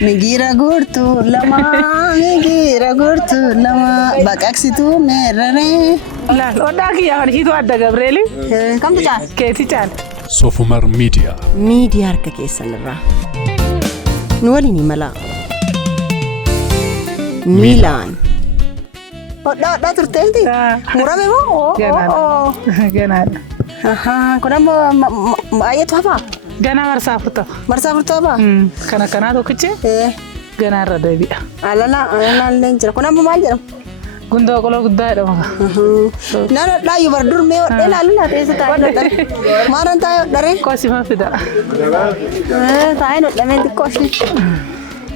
Migira gurtu lama, migira gurtu lama, baqaqsitu merare. La odaa kiyya kan hiitu adda Gabreeli. Kamtu caal? Keeti caal. Sofumar Media. Miidiyaa harka keessanirraa. Nu waliin imala. Miilaan. Odhaa turteelti? Murame moo? Ganaadha. Kun ammoo baay'eetu hafaa? Ganaa marsaa furtafa. Marsaa furtafa? Kana kanaa tokkichi ganaarra deebi'a. Alalaallee jira. Kun ammoo maal jedhama? Gundoo qoloo guddaa jedhama. Naan hodhaayyuu bar dur mee hodhee laalu laa teessa taa'ee hodhare. Maalaan taa'ee hodhare? Koosima fida. Taa'ee hodhamee xiqqoo ishee.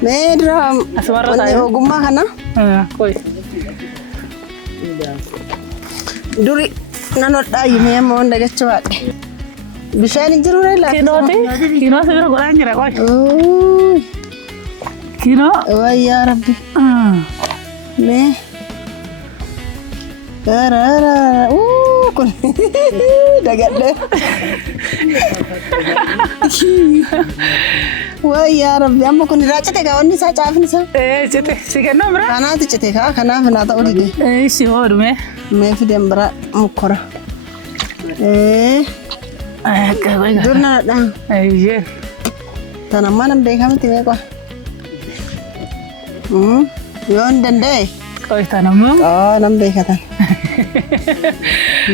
Mee dura Asumarra wanti taa'ee. ogummaa kana Koy. duri nan hodhaayyuu mee ammoo hunda gacha baadhe. Bishaan hin jiru reelaa? Kinooti. Kinoo sibira godhaan jira qoy. Uuuuy. Kinoo. Wayyaa rabbi. Mee. Kun dagadhee. Wayyaa rabbi amma kun irraa cite kaa wanni isaa caafni isaa. Cite si kennuu bira. Kanaatu cite kaa kanaaf naa ta'uu dide. Si hoodume. Mee fideen bira mukkora. Dur na dhaan. Ayyee. Tan ammaa nan beekamti mee qoa. Yoo hin danda'e. Qoy tanammoo. Nan beekatan.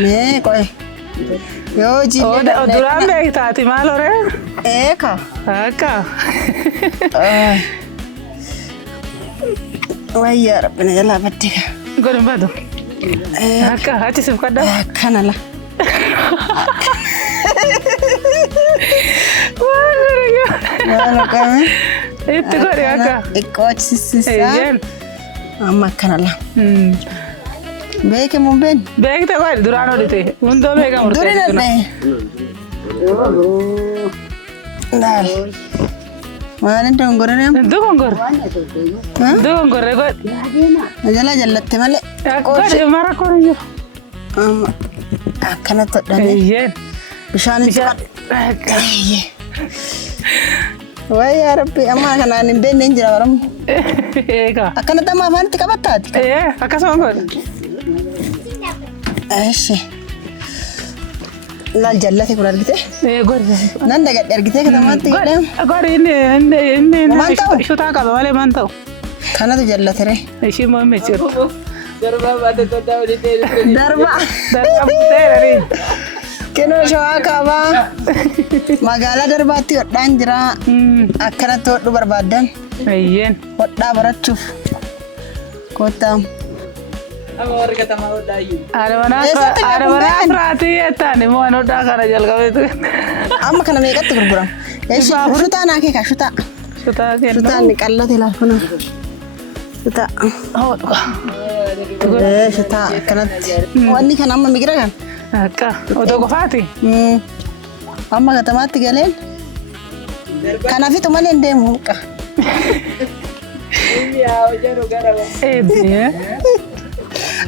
Mee qoe. Yoo jillee. Duraan beektaati maal horee? Eeka. Akka. Wayyaa rabbi na jalaa badde kaa. Godhin badu. Akka achi siif kadda. Akkana la. Waan qame. Itti godhi akka. Xiqqoochisisaa. Eeyyeen. Amma akkana la. Beeke mun been. Beekte qoy duraan hodhite. Hundoo beeka murtee. Duri dadhae. Daal. Maalin dongoree? Dogongor. Dogongorre godhi. Na jalaa jallatte malee. Godhi mara koon jiru. Amma akkanatti hodhamee. Eeyyeen. Bishaan itti qadhe. Wayyaa rabbi amma kanaan hin beekne hin jira baramu. Eega. Akkanatti amma afaanitti qabattaati. Akkasuma godhi. Eeshi. Laal jallate kun argite? Godhi. Nan dagadhe argitee katamaatti jedhee. Godhi inni Maan ta'u? shutaa qaba malee maan ta'u. Kanatu jallate ree. Ishiin moo miicirtu. Darba. Dargabteedhani. Kenoo shawaa kaabaa. Magaalaa darbaatti hodhaan jira. Akkanatti hodhuu barbaaddan. Eeyyeen. Hodhaa barachuuf. Kottaa. Haadha manaa firaatii jettaan immoo waan hodhaa kana jalqabeetu. Amma kana meeqatti gurgurama? Shutaa naa keekaa shutaa. Shutaa kennu. Shutaa inni qallate laafuna. Shutaa. Shutaa akkanatti. Wanni kan amma migira kan? Akka otoo qofaati. Amma katamaatti galeen. Kanaafitu malee hin deemu huqqa.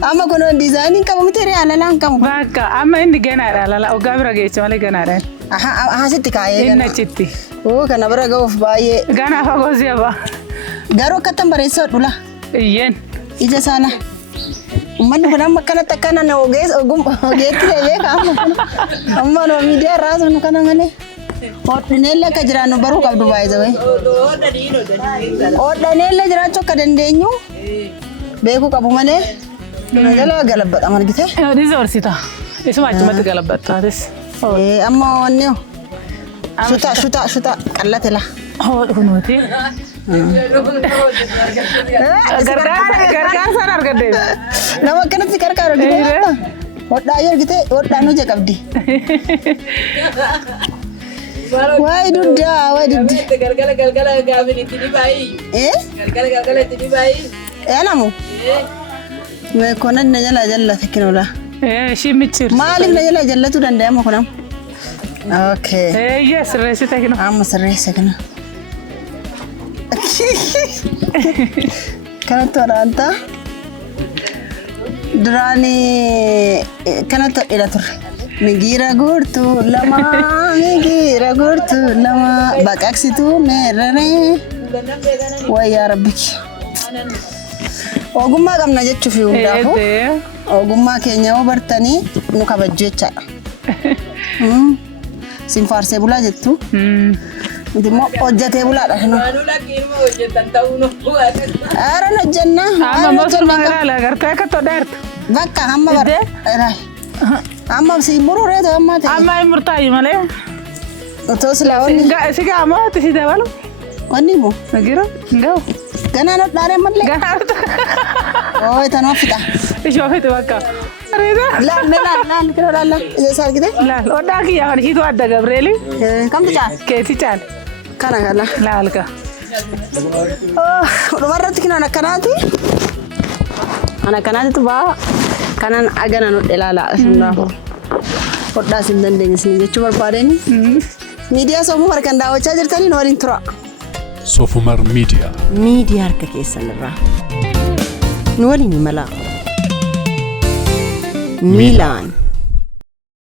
Amma kun diizaayiniin qabu miti ree alalaan qabu. Bakka amma inni ganaadha alala ogaa bira geecha malee ganaadha. Asitti kaayee Inni gana. achitti. Kana bira ga'uuf baay'ee. Ganaa fagoo si'a Garuu akkattan bareessee hodhula. Iyyeen. Ija saana. Uummanni kun amma akkanatti akkana ogeetti beeka amma kun. Amma noo miidiyaa irraa sun kana malee. Hodhaneellee akka jiraannu baruu qabdu baay'ee zabe. Hodhaneellee jiraachuu akka dandeenyu beekuu qabu malee. Na jalaa galabbadha margite. Dhiisa horsita. Isuma achumatti galabbattaatis. Amma wanni shutaa qallate la. Kunuuti. Gargaarsaan argadde. Nama akkanatti gargaaru argite. Hodhaa yoo argite hodhaan hojii qabdi. Wayi duddaa wayi duddi. Galgala gaafin itti dhibaayi. Galgala itti dhibaayi. Namu. Konan na jala jallate kinola. Ishii michir. Maaliif na jala jallatuu danda'ama kunam? Okay. Yes, sirreessite kinu. Amma sirreessa kana. Kanatti waraanta. Duraani kanatti hodhira turre. Migira gurtu lama, migira gurtu lama, baqaqsitu merare. gannan beekanani. Wayyaa rabbiki. Anan. Ogummaa qabna jechuuf hundaafuu. Ogummaa keenya yoo bartanii nu kabajju jechaadha. Sin faarsee bulaa jettu. Nuti immoo hojjetee bulaadha. Waanuu lakkii immoo hojjetan ta'uu nu bu'aate. Aaran hojjenna. Amma mootummaa garaa gartee akka todaartu. Bakka hamma bara. Amma si mururee ta'e amma ta'e. Amma hin murtaayu malee. Otoo silaa onni. Si gaamoo si dabalu. Onni moo? Nagira ngao. Ganaa nodhaaree mallee. Ganaarta. Oo itanoo fixa. Ishoo fixi bakka. Laal kira laal isa argite? Laal odaa kiyya kan ishiitu adda Gabreeli. Kamtu caal? Keeti caal. Kana kana. Laal ka. Dhumarratti kinaan akkanaati. Ana akkanaatitu baa kanan agana nodhe laala. Hodhaas hin dandeenye isin jechuu barbaadeni. Miidiyaa Soofumar kan daawwachaa jirtanii nu waliin tura. Soofumar Miidiyaa. Miidiyaa harka keessan irraa. Nu waliin imala. Miilaan.